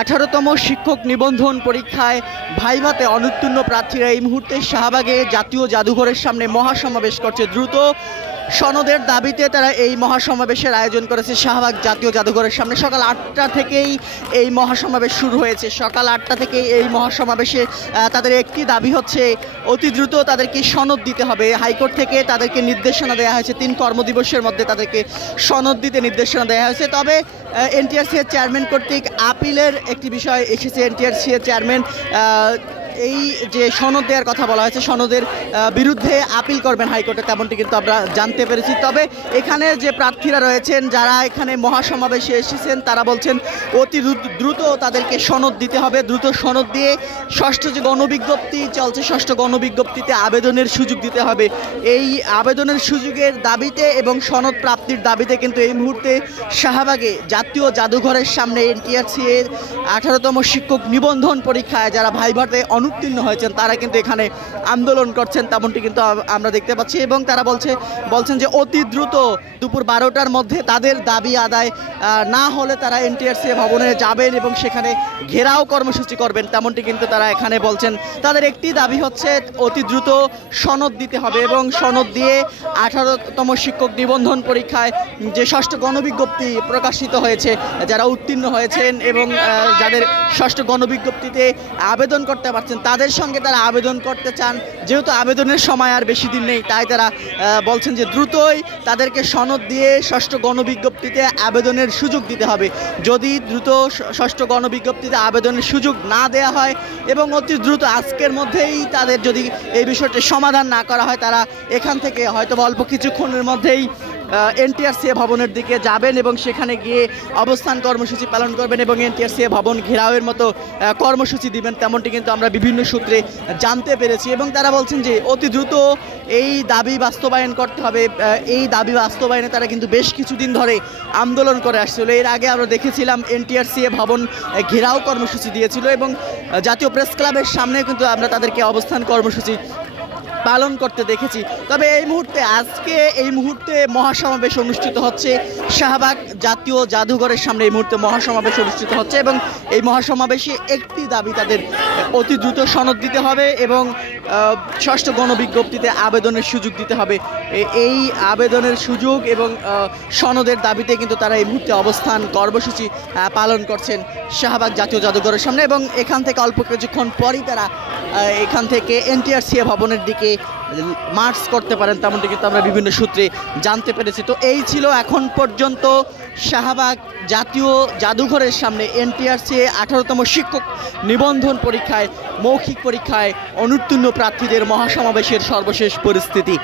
18তম শিক্ষক নিবন্ধন পরীক্ষায় ভাইভাতে অনুত্তীর্ণ প্রার্থীরা এই মুহূর্তে শাহবাগে জাতীয় জাদুঘরের সামনে মহাসমাবেশ করছে। দ্রুত সনদের দাবিতে তারা এই মহাসমাবেশের আয়োজন করেছে শাহবাগ জাতীয় জাদুঘরের সামনে। সকাল 8টা থেকেই এই মহাসমাবেশ শুরু হয়েছে। সকাল 8টা থেকেই এই মহাসমাবেশে তাদের একটি দাবি হচ্ছে অতি দ্রুত তাদেরকে সনদ দিতে হবে। হাইকোর্ট থেকে তাদেরকে নির্দেশনা দেওয়া হয়েছে 3 কর্মদিবসের মধ্যে তাদেরকে সনদ দিতে নির্দেশনা দেওয়া হয়েছে। তবে এনটিআরসি এর চেয়ারম্যান কর্তৃক আপিলের একটি বিষয় এসেছে। এনটিআরসি এর চেয়ারম্যান এই যে সনদ দেওয়ার কথা বলা হয়েছে, সনদের বিরুদ্ধে আপিল করবেন হাইকোর্টে, তেমনটি কিন্তু আমরা জানতে পেরেছি। তবে এখানে যে প্রার্থীরা রয়েছেন যারা এখানে মহাসমাবেশে এসেছেন তারা বলছেন অতি দ্রুত তাদেরকে সনদ দিতে হবে। দ্রুত সনদ দিয়ে ষষ্ঠ যে গণবিজ্ঞপ্তি চলছে, ষষ্ঠ গণবিজ্ঞপ্তিতে আবেদনের সুযোগ দিতে হবে। এই আবেদনের সুযোগের দাবিতে এবং সনদ প্রাপ্তির দাবিতে কিন্তু এই মুহূর্তে শাহবাগে জাতীয় জাদুঘরের সামনে এনটিআরসি এর 18তম শিক্ষক নিবন্ধন পরীক্ষায় যারা ভাইভাতে অনুত্তীর্ণ হয়েছেন তারা কিন্তু এখানে আন্দোলন করছেন, তেমনটি কিন্তু আমরা দেখতে পাচ্ছি। এবং তারা বলছেন যে অতি দ্রুত দুপুর 12টার মধ্যে তাদের দাবি আদায় না হলে তারা এনটিআরসি ভবনে যাবেন এবং সেখানে ঘেরাও কর্মসূচি করবেন, তেমনটি কিন্তু তারা এখানে বলছেন। তাদের একটি দাবি হচ্ছে অতি দ্রুত সনদ দিতে হবে এবং সনদ দিয়ে 18তম শিক্ষক নিবন্ধন পরীক্ষায় যে ষষ্ঠ গণবিজ্ঞপ্তি প্রকাশিত হয়েছে, যারা উত্তীর্ণ হয়েছেন এবং যাদের ষষ্ঠ গণবিজ্ঞপ্তিতে আবেদন করতে পারছেন তাদের সঙ্গে তারা আবেদন করতে চান। যেহেতু আবেদনের সময় আর বেশি দিন নেই, তাই তারা বলছেন যে দ্রুতই তাদেরকে সনদ দিয়ে ষষ্ঠ গণবিজ্ঞপ্তিতে আবেদনের সুযোগ দিতে হবে। যদি দ্রুত ষষ্ঠ গণবিজ্ঞপ্তিতে আবেদনের সুযোগ না দেয়া হয় এবং অতি দ্রুত আজকের মধ্যেই তাদের যদি এই বিষয়টি সমাধান না করা হয়, তারা এখান থেকে হয়তো অল্প কিছুক্ষণের মধ্যেই এনটিআরসি ভবনের দিকে যাবেন এবং সেখানে গিয়ে অবস্থান কর্মসূচি পালন করবেন এবং এনটিআরসি ভবন ঘেরাওয়ের মতো কর্মসূচি দিবেন, তেমনটি কিন্তু আমরা বিভিন্ন সূত্রে জানতে পেরেছি। এবং তারা বলছেন যে অতি দ্রুত এই দাবি বাস্তবায়ন করতে হবে। এই দাবি বাস্তবায়নে তারা কিন্তু বেশ কিছুদিন ধরে আন্দোলন করে আসছিল। এর আগে আমরা দেখেছিলাম এনটিআরসি ভবন ঘেরাও কর্মসূচি দিয়েছিল এবং জাতীয় প্রেস ক্লাবের সামনে কিন্তু আমরা তাদেরকে অবস্থান কর্মসূচি পালন করতে দেখেছি। তবে এই মুহূর্তে মহাসমাবেশ অনুষ্ঠিত হচ্ছে শাহবাগ জাতীয় জাদুঘরের সামনে। এই মুহূর্তে মহাসমাবেশ অনুষ্ঠিত হচ্ছে এবং এই মহাসমাবেশে একটি দাবি তাদের অতি দ্রুত সনদ দিতে হবে এবং ষষ্ঠ গণবিজ্ঞপ্তিতে আবেদনের সুযোগ দিতে হবে। এই আবেদনের সুযোগ এবং সনদের দাবিতে কিন্তু তারা এই মুহূর্তে অবস্থান কর্মসূচি পালন করছেন শাহবাগ জাতীয় জাদুঘরের সামনে এবং এখান থেকে অল্প কিছুক্ষণ পরই তারা এখান থেকে এনটিআরসি ভবনের দিকে মার্চ করতে পারেন, তেমনটি কিন্তু আমরা বিভিন্ন সূত্রে জানতে পেরেছি। তো এই ছিল এখন পর্যন্ত শাহবাগ জাতীয় জাদুঘরের সামনে এনটিআরসি 18তম শিক্ষক নিবন্ধন পরীক্ষায় মৌখিক পরীক্ষায় অনুত্তীর্ণ প্রার্থীদের মহাসমাবেশের সর্বশেষ পরিস্থিতি।